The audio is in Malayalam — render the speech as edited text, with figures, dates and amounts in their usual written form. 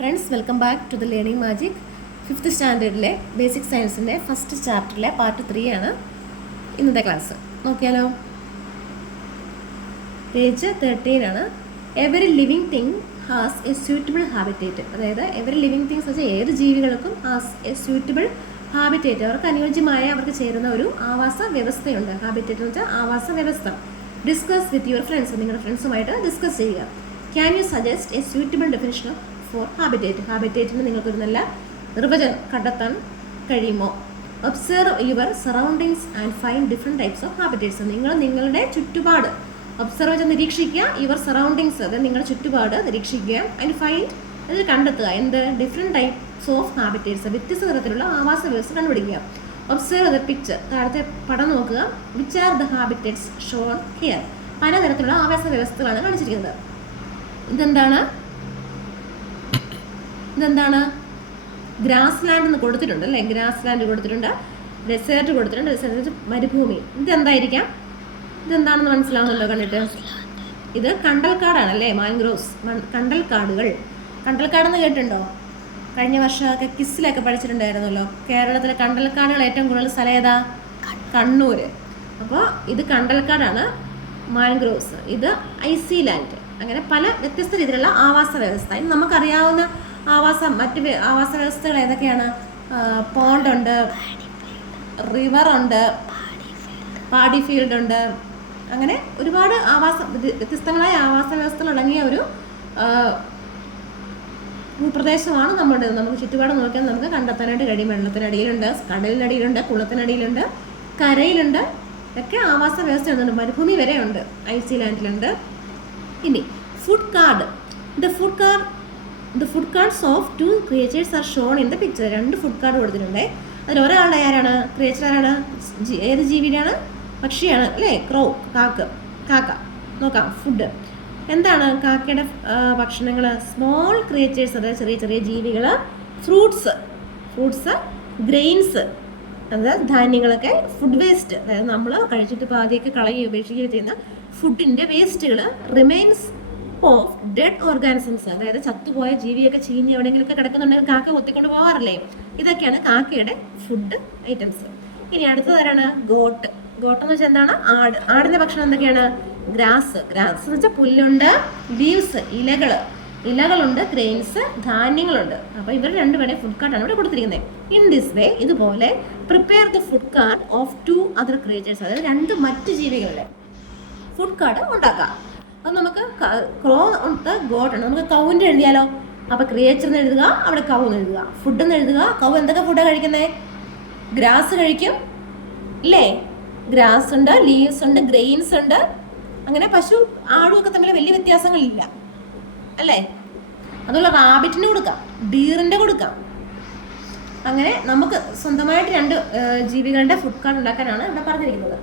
Friends, welcome back to the learning magic. 5th സ്റ്റാൻഡേർഡിലെ ബേസിക് സയൻസിൻ്റെ ഫസ്റ്റ് ചാപ്റ്ററിലെ പാർട്ട് 3 ആണ് ഇന്നത്തെ ക്ലാസ്. നോക്കിയാലോ, പേജ് 13 ആണ്. Every living thing has a suitable habitat. അതായത് എവറി ലിവിങ് തിങ്സ് വെച്ചാൽ ഏത് ജീവികൾക്കും ഹാസ് എ സ്യൂറ്റബിൾ ഹാബിറ്റേറ്റ്, അവർക്ക് അനുയോജ്യമായ, അവർക്ക് ചേരുന്ന ഒരു ആവാസ വ്യവസ്ഥയുണ്ട്. ഹാബിറ്റേറ്റ് എന്ന് വെച്ചാൽ ആവാസ വ്യവസ്ഥ. ഡിസ്കസ് വിത്ത് യുവർ ഫ്രണ്ട്സ്, നിങ്ങളുടെ ഫ്രണ്ട്സുമായിട്ട് ഡിസ്കസ് ചെയ്യുക. Can you suggest a suitable definition of for habitat? ഹാബിറ്റേറ്റിന് നിങ്ങൾക്കൊരു നല്ല നിർവചനം കണ്ടെത്താൻ കഴിയുമോ? Observe your surroundings and find different types of habitats. നിങ്ങൾ നിങ്ങളുടെ ചുറ്റുപാട് ഒബ്സർവ് ചെയ്ത് നിരീക്ഷിക്കുക. യുവർ സറൗണ്ടിങ്സ്, അതായത് നിങ്ങളുടെ ചുറ്റുപാട് നിരീക്ഷിക്കുക. ആൻഡ് ഫൈൻഡ്, അത് കണ്ടെത്തുക. എന്ത്? ഡിഫറെൻറ്റ് ടൈപ്സ് ഓഫ് ഹാബിറ്റേറ്റ്സ്, വ്യത്യസ്ത തരത്തിലുള്ള ആവാസ വ്യവസ്ഥ കണ്ടുപിടിക്കുക. ഒബ്സർവ് ദ പിക്ചർ, താഴത്തെ പടം നോക്കുക. Which are the habitats Sean here? പലതരത്തിലുള്ള ആവാസ വ്യവസ്ഥകളാണ് കാണിച്ചിരിക്കുന്നത്. ഇതെന്താണ്? ഗ്രാസ് ലാൻഡ് എന്ന് കൊടുത്തിട്ടുണ്ട് അല്ലേ? ഗ്രാസ് ലാൻഡ് കൊടുത്തിട്ടുണ്ട്, ഡെസേർട്ട് കൊടുത്തിട്ടുണ്ട്. ഡെസേർട്ട് മരുഭൂമി. ഇതെന്തായിരിക്കാം? ഇതെന്താണെന്ന് മനസ്സിലാവുന്നല്ലോ കണ്ടിട്ട്? ഇത് കണ്ടൽക്കാടാണ് അല്ലേ? മാൻഗ്രോവ്സ്, കണ്ടൽക്കാടുകൾ. കണ്ടൽക്കാടെന്ന് കേട്ടിട്ടുണ്ടോ? കഴിഞ്ഞ വർഷമൊക്കെ കിസ്സിലൊക്കെ പഠിച്ചിട്ടുണ്ടായിരുന്നല്ലോ. കേരളത്തിലെ കണ്ടൽക്കാടുകൾ ഏറ്റവും കൂടുതൽ സ്ഥലം ഏതാ? കണ്ണൂർ. അപ്പോൾ ഇത് കണ്ടൽക്കാടാണ്, മാൻഗ്രോവ്സ്. ഇത് ഐസി ലാൻഡ്. അങ്ങനെ പല വ്യത്യസ്ത രീതിയിലുള്ള ആവാസ വ്യവസ്ഥ. ഇനി നമുക്കറിയാവുന്ന മറ്റ് ആവാസ വ്യവസ്ഥകൾ ഏതൊക്കെയാണ്? പോണ്ടുണ്ട്, റിവറുണ്ട്, പാഡി ഫീൽഡ് ഉണ്ട്. അങ്ങനെ ഒരുപാട് വ്യത്യസ്തങ്ങളായ ആവാസ വ്യവസ്ഥകൾ അടങ്ങിയ ഒരു ഭൂപ്രദേശമാണ് നമ്മുടേത്. നമുക്ക് ചുറ്റുപാട് നോക്കിയാൽ നമുക്ക് കണ്ടെത്താനായിട്ട് കഴിയും. വെള്ളത്തിനടിയിലുണ്ട്, കടലിനടിയിലുണ്ട്, കുളത്തിനടിയിലുണ്ട്, കരയിലുണ്ട്, ഒക്കെ ആവാസ വ്യവസ്ഥയുണ്ട്. മരുഭൂമി വരെ ഉണ്ട്, ഐസി ലാൻഡിലുണ്ട്. ഇനി food card. The food cards of 2 creatures are shown in the picture. 2 food card കൊടുത്തിട്ടുണ്ട്. അതിൽ ഒരാളുടെ ആരാണ്? ക്രിയേച്ചർ ആരാണ്? ഏത് ജീവിയാണ്? പക്ഷിയാണ് അല്ലേ? ക്രോ, കാക്ക. നോക്കാം. ഫുഡ് എന്താണ് കാക്കയുടെ ഭക്ഷണങ്ങൾ? സ്മോൾ ക്രിയേച്ചേഴ്സ്, അതായത് ചെറിയ ചെറിയ ജീവികൾ. ഫ്രൂട്ട്സ്, ഗ്രെയിൻസ്, അതായത് ധാന്യങ്ങളൊക്കെ. ഫുഡ് വേസ്റ്റ്, അതായത് നമ്മൾ കഴിച്ചിട്ട് പാതിയൊക്കെ കളയുകയോ ഉപേക്ഷിക്കുകയോ ചെയ്യുന്ന ഫുഡിൻ്റെ വേസ്റ്റുകൾ. റിമൈൻസ് ഓഫ് ഡെഡ് ഓർഗാനിസംസ്, അതായത് ചത്തുപോയ ജീവിയൊക്കെ ചീഞ്ഞ് എവിടെയെങ്കിലുമൊക്കെ കിടക്കുന്നുണ്ടെങ്കിൽ കാക്ക കൊത്തിക്കൊണ്ട് പോകാറില്ലേ? ഇതൊക്കെയാണ് കാക്കയുടെ ഫുഡ് ഐറ്റംസ്. ഇനി അടുത്തതാരാണ്? ഗോട്ട് എന്ന് വെച്ചാൽ എന്താണ്? ആടിന്റെ ഭക്ഷണം എന്തൊക്കെയാണ്? ഗ്രാസ് എന്ന് വെച്ചാൽ പുല്ലുണ്ട്, ലീവ്സ് ഇലകളുണ്ട്, ഗ്രെയിൻസ് ധാന്യങ്ങളുണ്ട്. അപ്പോൾ ഇവർ രണ്ടുപേരെ ഫുഡ് കാർഡാണ് ഇവിടെ കൊടുത്തിരിക്കുന്നത്. ഇൻ ദിസ് വേ, ഇതുപോലെ prepare the food card of 2 other creatures, അതായത് 2 മറ്റ് ജീവികളുടെ ഫുഡ് കാർഡ് ഉണ്ടാക്കാം. അത് നമുക്ക് ക്രോ ഉണ്ട്, ഗോട്ട് ഉണ്ട്. നമുക്ക് കൗവിൻ്റെ എഴുതിയാലോ? അപ്പോൾ ക്രിയേച്ചർ എന്ന് എഴുതുക, അവിടെ കൗ എന്ന് എഴുതുക. ഫുഡ് എന്ന് എഴുതുക. കൗ എന്തൊക്കെ ഫുഡാണ് കഴിക്കുന്നത്? ഗ്രാസ് കഴിക്കും ഇല്ലേ? ഗ്രാസ് ഉണ്ട്, ലീവ്സ് ഉണ്ട്, ഗ്രെയിൻസ് ഉണ്ട്. അങ്ങനെ പശു ആടും ഒക്കെ തമ്മിൽ വലിയ വ്യത്യാസങ്ങളില്ല അല്ലേ? അതുപോലെ റാബിറ്റിന് കൊടുക്കാം, ഡീറിൻ്റെ കൊടുക്കാം. അങ്ങനെ നമുക്ക് സ്വന്തമായിട്ട് 2 ജീവികളുടെ ഫുഡ് കാർഡ് ഉണ്ടാക്കാനാണ് ഇവിടെ പറഞ്ഞിരിക്കുന്നത്.